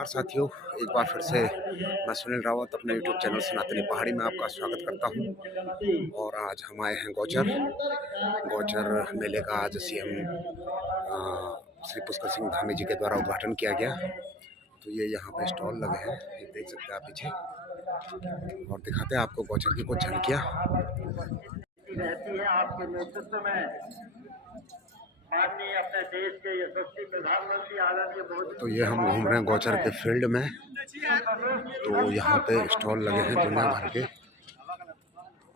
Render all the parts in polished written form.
नमस्कार साथियों, एक बार फिर से मैं सुनील रावत अपने यूट्यूब चैनल सनातनी पहाड़ी में आपका स्वागत करता हूं। और आज हम आए हैं गौचर मेले का आज सीएम श्री पुष्कर सिंह धामी जी के द्वारा उद्घाटन किया गया। तो ये यहाँ पे स्टॉल लगे हैं, ये देख सकते हैं आप पीछे, और दिखाते हैं आपको गौचर की कुछ झलकियाँ। आपके नेतृत्व में अपने देश के यशस्वी प्रधानमंत्री आदरणीय मोदी। तो ये हम घूम रहे हैं गौचर के फील्ड में। तो यहाँ पे स्टॉल लगे हैं दुनिया भर के,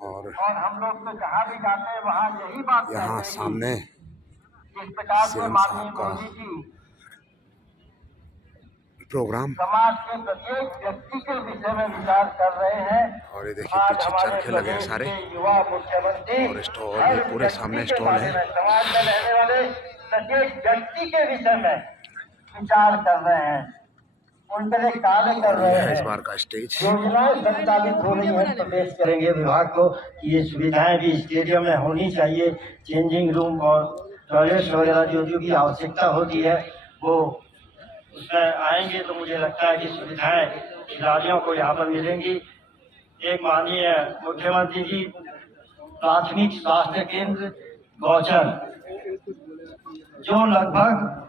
और हम लोग तो जहाँ भी जाते हैं वहाँ यही बात यहाँ सामने सीएम साहब का प्रोग्राम समाज के प्रत्येक व्यक्ति के विषय में विचार कर रहे हैं। और ये देखिए पीछे चरखे लगे हैं सारे, युवा मुख्यमंत्री और स्टॉल पूरे सामने स्टॉल है। समाज में रहने वाले प्रत्येक व्यक्ति के विषय में विचार कर रहे हैं, उन पर एक कार्य कर रहे हैं। इस बार का स्टेज योजनाएं संचालित हो रही है, प्रदेश करेंगे विभाग को कि ये सुविधाएं भी स्टेडियम में होनी चाहिए। चेंजिंग रूम और टॉयलेट्स वगैरह जो की आवश्यकता होती है वो उसमें आएंगे, तो मुझे लगता है कि सुविधाएं खिलाड़ियों को यहाँ पर मिलेंगी। एक माननीय मुख्यमंत्री जी प्राथमिक स्वास्थ्य केंद्र गौचर, जो लगभग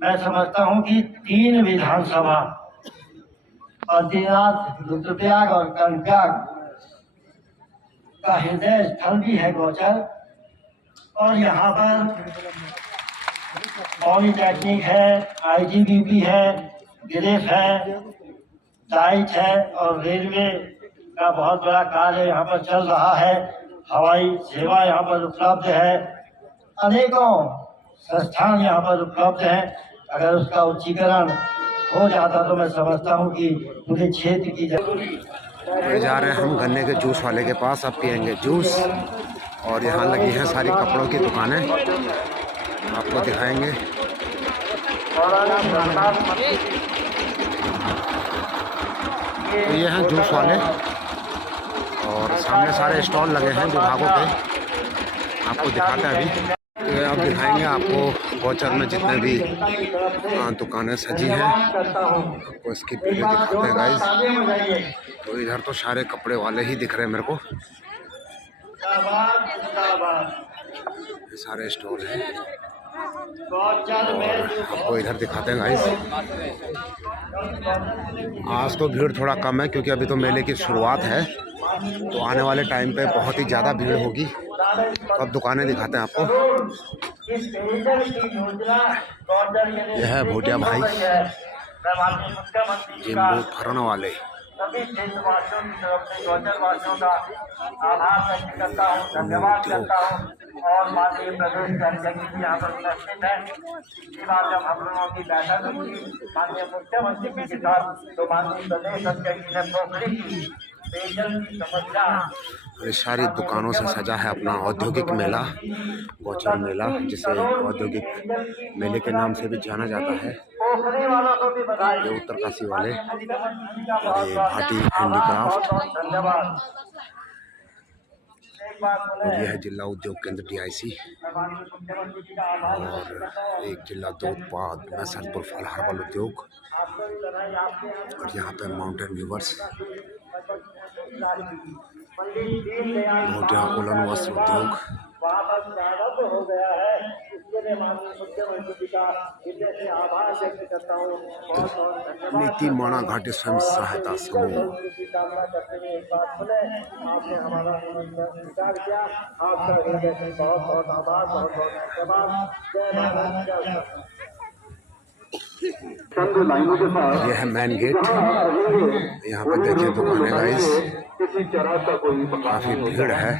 मैं समझता हूँ कि 3 विधानसभा बद्रीनाथ, रुद्रप्रयाग और कर्णप्रयाग का हृदय स्थल भी है गौचर। और यहाँ पर पॉलिटेक्निक है, IGBP है, गिरेफ है, डाइट है, और रेलवे का बहुत बड़ा कार्य यहाँ पर चल रहा है। हवाई सेवा यहाँ पर उपलब्ध है, अनेकों संस्थान यहाँ पर उपलब्ध हैं। अगर उसका उच्चीकरण हो जाता तो मैं समझता हूँ कि पूरे क्षेत्र की जा रहे हैं हम गन्ने के जूस वाले के पास। अब पियेंगे जूस, और यहाँ लगी हैं सारी कपड़ों की दुकानें, आपको दिखाएंगे। तो ये हैं जूस वाले, और सामने सारे स्टॉल लगे हैं विभागों के, आपको दिखाते हैं अभी। ये अब दिखाएंगे आपको गौचर में जितने भी दुकानें सजी हैं, आपको इसकी वीडियो दिखाते हैं गाइस। तो इधर तो सारे कपड़े वाले ही दिख रहे हैं मेरे को, ये सारे स्टॉल हैं। और आपको इधर दिखाते हैं गाइस। आज तो भीड़ थोड़ा कम है क्योंकि अभी तो मेले की शुरुआत है, तो आने वाले टाइम पे बहुत ही ज़्यादा भीड़ होगी। तो अब दुकानें दिखाते हैं आपको। यह है भोटिया भाई, जिम्बू फरन वाले। सभी क्षेत्रवासियों की तरफ से गौचरवासियों का आभार व्यक्त करता हूँ, धन्यवाद करता हूँ। और माननीय प्रदेश के अध्यक्ष जी यहाँ पर उपस्थित हैं। पिछली बार जब हम लोगों की बैठक हुई माननीय मुख्यमंत्री जी के साथ, तो माननीय प्रदेश अध्यक्ष जी ने पोखरी की पेयजल की समस्या, ये सारी दुकानों से सजा है अपना औद्योगिक मेला, गौचर मेला, जिसे औद्योगिक मेले के नाम से भी जाना जाता है। ये उत्तरकाशी वाले, ये भाटी हैंडीक्राफ्ट, और यह है जिला उद्योग केंद्र DIC, और एक जिला दूध उत्पाद नसलपुर फल हर्बल उद्योग, और यहाँ पे माउंटेन व्यूवर्स, भोटिया उलन वस्त्र उद्योग। हो गया है, इसके लिए माननीय मुख्यमंत्री का हृदय से आभार व्यक्त करता हूँ। बहुत बहुत धन्यवाद। नीति माणा घाटी स्वयं सहायता समूह कामना करते हुए एक बार सुने, आपने हमारा स्वीकार किया, आपका हृदय से बहुत बहुत आभार, बहुत बहुत धन्यवाद। जय भारत, जय भारत। यह है मेन गेट, यहाँ पे देखिए दुकानें गाइस, काफी भीड़ है।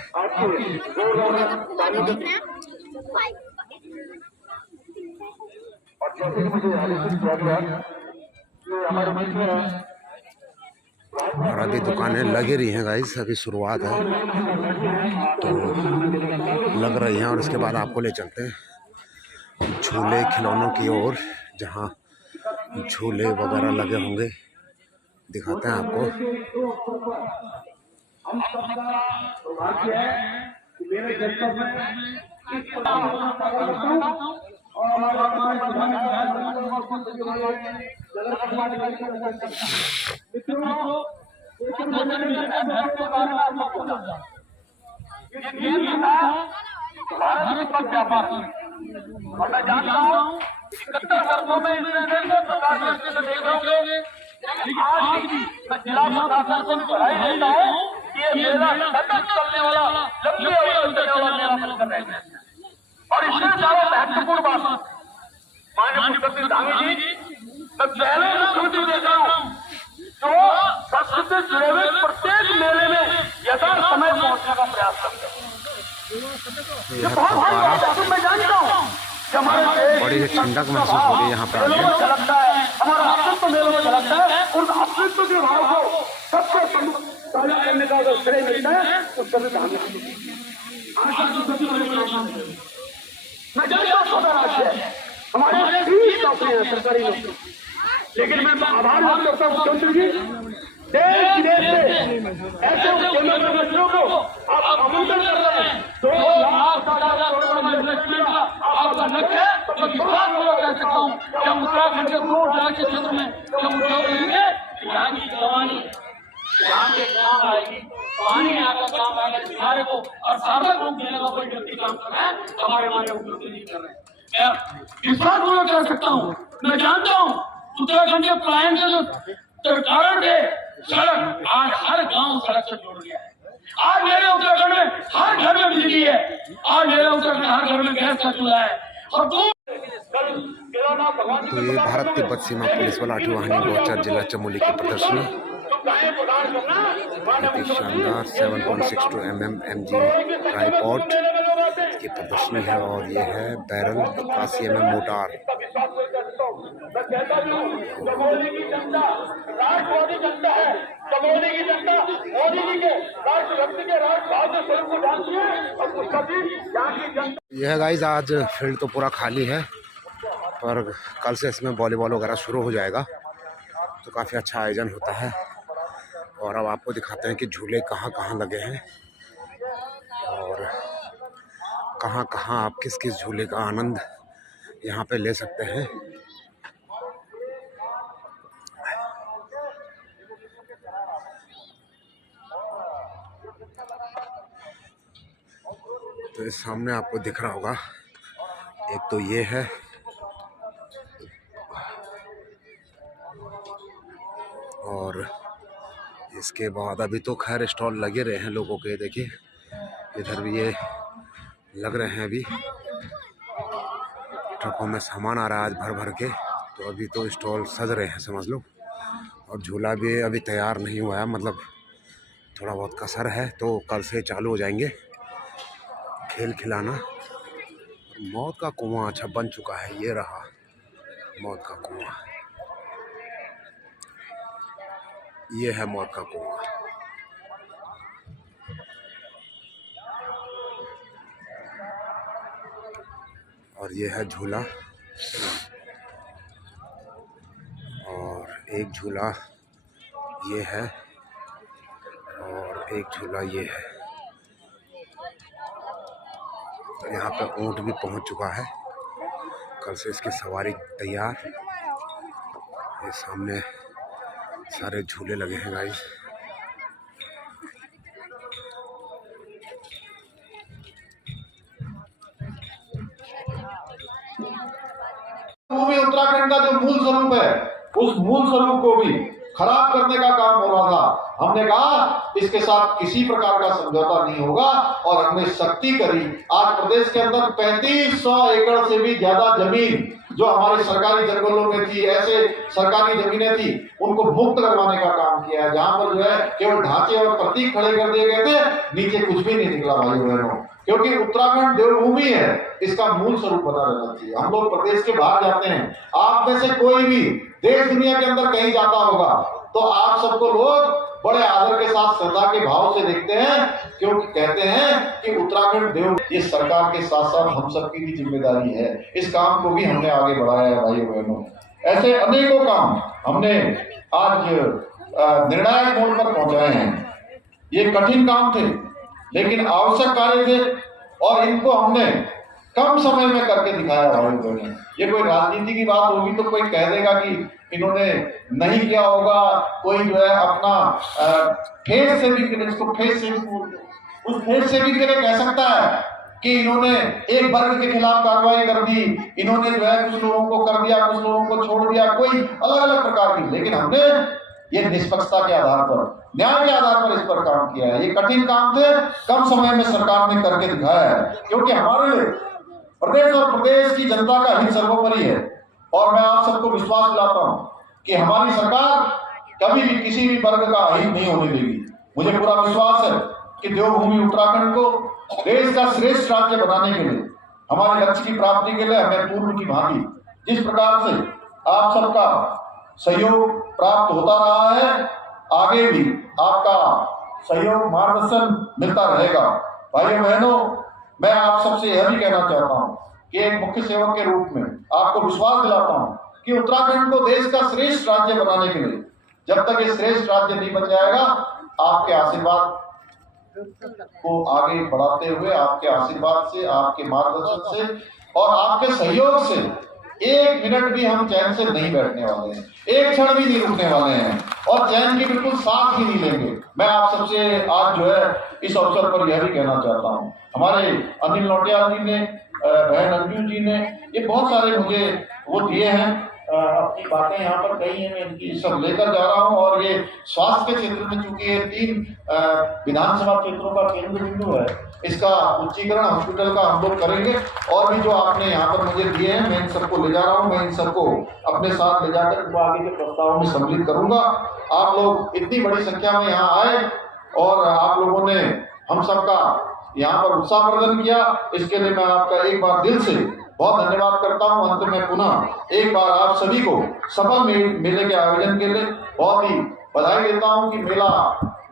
और अभी दुकानें लगी रही हैं गाइस, अभी शुरुआत है तो लग रही हैं। और इसके बाद आपको ले चलते हैं झूले खिलौनों की ओर, जहाँ झूले वगैरह लगे होंगे, दिखाते हैं आपको। और मैं जानता हूँ 71 वर्षों में इसने प्रधानमंत्री से देख रहे होंगे, लेकिन आज भी मैं जिला प्रशासन को बधाई देता हूँ कि ये मेला सतत चलने वाला, लंबी अवधि चलने वाला मेला बनकर रह गया। और इससे ज्यादा महत्वपूर्ण बात माननीय मुख्यमंत्री धामी जी, मैं पहले से सूची देख रहा हूँ जो संस्कृति से जुड़े हुए प्रत्येक मेले में यथार्थ समय पहुंचने का प्रयास करते हैं। ये बहुत बड़ी बात है, मैं जानता हूँ बड़ी ठंडक महसूस हो रही है यहाँ पे आके। झलकता है, हमारा अस्तित्व मेलों में झलकता है, और अस्तित्व के भाव को सबको साझा करने का अगर श्रेय मिलता है तो सभी धामी मैं जानता हूँ छोटा राज्य है, हमारे 30 नौकरी है सरकारी नौकरी, लेकिन मैं आभार व्यक्त करता हूँ मुख्यमंत्री जी, देश विदेश से ऐसे केंद्रों को आप आमंत्रण कर रहे हैं। 2 लाख 60,000 करोड़ का इन्वेस्टमेंट का आपका लक्ष्य है, तो मैं विश्वास पूर्वक कह सकता हूँ कि हम उत्तराखंड के 2 लाख के क्षेत्र में जब उद्योग लेंगे, यहाँ की जवानी यहाँ के काम आएगी, पानी यहाँ का काम आएगा, किनारे को और सार्वजनिक रूप देने का कोई व्यक्ति काम कर रहा है, हमारे मुख्यमंत्री नहीं कर रहे हैं। मैं विश्वास पूर्वक कह सकता हूँ, मैं जानता हूँ उत्तराखंड के पलायन के जो कारण थे, सड़क आज हर गांव सड़क से जुड़ गया है। आज मेरे उत्तराखंड में हर घर में बिजली है, आज मेरे उत्तराखंड हर घर में गैस का चूल्हा है। और तो ये भारत तिब्बत सीमा पुलिस बल आठीवाहनी गौचर जिला चमोली की प्रदर्शनी शानदार 7.62 mm MG ट्राइपॉड की प्रदर्शनी है, और ये है बैरल 81 mm मोटार। चमोली की जनता राष्ट्रवादी जनता है, चमोली की जनता मोदी जी के राष्ट्रभक्ति के राष्ट्रभाव के स्वरूप को जानती है, और उसका भी यहाँ की जनता। यह गाइस आज फील्ड तो पूरा खाली है, पर कल से इसमें वॉलीबॉल वगैरह शुरू हो जाएगा, तो काफ़ी अच्छा आयोजन होता है। और अब आपको दिखाते हैं कि झूले कहाँ कहाँ लगे हैं और कहाँ कहाँ आप किस किस झूले का आनंद यहाँ पे ले सकते हैं। तो इस सामने आपको दिख रहा होगा, एक तो ये है, और इसके बाद अभी तो खैर स्टॉल लगे रहे हैं लोगों के। देखिए इधर भी ये लग रहे हैं, अभी ट्रकों में सामान आ रहा है आज भर भर के, तो अभी तो स्टॉल सज रहे हैं समझ लो। और झूला भी अभी तैयार नहीं हुआ है, मतलब थोड़ा बहुत कसर है, तो कल से चालू हो जाएंगे खेल खिलाना। मौत का कुआं अच्छा बन चुका है, ये रहा मौत का कुआं, ये है मौत का कुआं। और ये है झूला, और एक झूला ये है, और एक झूला ये है। तो यहाँ पे ऊँट भी पहुँच चुका है, कल से इसकी सवारी तैयार। ये सामने सारे झूले लगे हैं गाइस। भूमि उत्तराखंड का जो मूल स्वरूप है, उस मूल स्वरूप को भी खराब करने का काम हो रहा था। हमने कहा इसके साथ किसी प्रकार का समझौता नहीं होगा, और हमने सख्ती करी। आज प्रदेश के अंदर 3500 एकड़ से भी ज्यादा जमीन जो हमारे सरकारी जंगलों में थी, ऐसे सरकारी जमीनें थी, उनको मुक्त करवाने का काम किया है। जहां पर जो है केवल ढांचे और प्रतीक खड़े कर दिए गए थे, नीचे कुछ भी नहीं निकला भाई बहनों, क्योंकि उत्तराखंड देवभूमि है, इसका मूल स्वरूप बना रहना चाहिए। हम लोग प्रदेश के बाहर जाते हैं, आप में से कोई भी देश दुनिया के अंदर कहीं जाता होगा तो आप सबको लोग बड़े आदर के साथ, श्रद्धा के भाव से देखते हैं, क्योंकि कहते हैं कि उत्तराखंड देव। ये सरकार के साथ साथ हम सबकी भी जिम्मेदारी है, इस काम को भी हमने आगे बढ़ाया है भाई बहनों। ऐसे अनेकों काम हमने आज निर्णायक मोड़ पर पहुंचाए हैं। ये कठिन काम थे, लेकिन आवश्यक कार्य थे, और इनको हमने कम समय में करके दिखाया भाइयों ने। ये कोई राजनीति की बात होगी तो कोई कह देगा कि इन्होंने नहीं किया होगा, कोई जो है अपना फेस सेविंग, इसको फेस सेविंग, उस फेस सेविंग के लिए कह सकता है कि इन्होंने एक वर्ग के खिलाफ कार्रवाई कर दी, इन्होंने जो है कुछ लोगों को कर दिया, कुछ लोगों को छोड़ दिया, कोई अलग अलग प्रकार की। लेकिन हमने ये निष्पक्षता के आधार पर, न्याय के आधार पर इस पर काम किया है। ये कठिन काम थे, कम समय में सरकार ने करके दिखाया है, क्योंकि हमारे प्रदेश और प्रदेश की जनता का हित सर्वोपरि है। और मैं आप सबको विश्वास दिलाता हूं कि हमारी सरकार कभी भी किसी भी वर्ग का अहित नहीं होने देगी। मुझे पूरा विश्वास है कि देवभूमि उत्तराखंड को देश का श्रेष्ठ राज्य बनाने के लिए, हमारे लक्ष्य की प्राप्ति के लिए हमें पूर्व की भांति जिस प्रकार से आप सबका सहयोग प्राप्त होता रहा है, आगे भी आपका सहयोग मार्गदर्शन मिलता रहेगा। भाइयों बहनों, मैं आप सबसे यह भी कहना चाहता हूं कि एक मुख्य सेवक के रूप में आपको विश्वास दिलाता हूं कि उत्तराखंड को देश का श्रेष्ठ राज्य बनाने के लिए, जब तक ये श्रेष्ठ राज्य नहीं बन जाएगा, आपके आशीर्वाद को आगे बढ़ाते हुए, आपके आशीर्वाद से, आपके मार्गदर्शन से और आपके सहयोग से एक मिनट भी हम चैन से नहीं बैठने वाले हैं, एक क्षण भी नहीं रुकने वाले हैं और चैन की बिल्कुल साथ ही नहीं लेंगे। मैं आप सबसे आज जो है इस अवसर पर यह भी कहना चाहता हूं, हमारे अनिल नौटियाल जी ने, बहन अंजू जी ने, ये बहुत सारे मुझे वो दिए हैं, अपनी बातें यहाँ पर कही हैं, मैं इनकी सब लेकर जा रहा हूँ। और ये स्वास्थ्य के क्षेत्र में चूंकि ये 3 विधानसभा क्षेत्रों का केंद्र बिंदु है, इसका उच्चीकरण हॉस्पिटल का हम लोग करेंगे। और भी जो आपने यहाँ पर मुझे दिए हैं, मैं इन सबको ले जा रहा हूँ, मैं इन सबको अपने साथ ले जाकर उनको आगे के प्रस्तावों में सम्मिलित करूंगा। आप लोग इतनी बड़ी संख्या में यहाँ आए और आप लोगों ने हम सबका यहाँ पर उत्साहवर्धन किया, इसके लिए मैं आपका एक बार दिल से बहुत धन्यवाद करता हूं। अंत में पुनः एक बार आप सभी को सफल मेले के आयोजन के लिए बहुत ही बधाई देता हूं कि मेला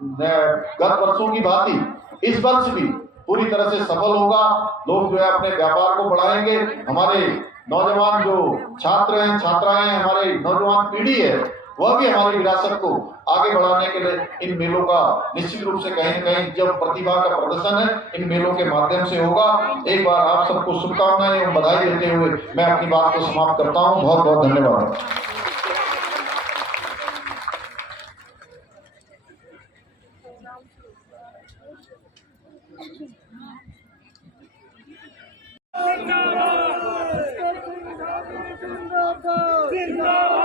गत वर्षों की भांति इस वर्ष भी पूरी तरह से सफल होगा। लोग जो है अपने व्यापार को बढ़ाएंगे। हमारे नौजवान जो छात्र हैं, छात्राएं, हमारे नौजवान पीढ़ी है, वह भी हमारी विरासत को आगे बढ़ाने के लिए इन मेलों का निश्चित रूप से कहीं न कहीं जब प्रतिभा का प्रदर्शन है, इन मेलों के माध्यम से होगा। एक बार आप सबको शुभकामनाएं एवं बधाई देते हुए मैं अपनी बात को समाप्त करता हूं। बहुत बहुत धन्यवाद। जिंदाबाद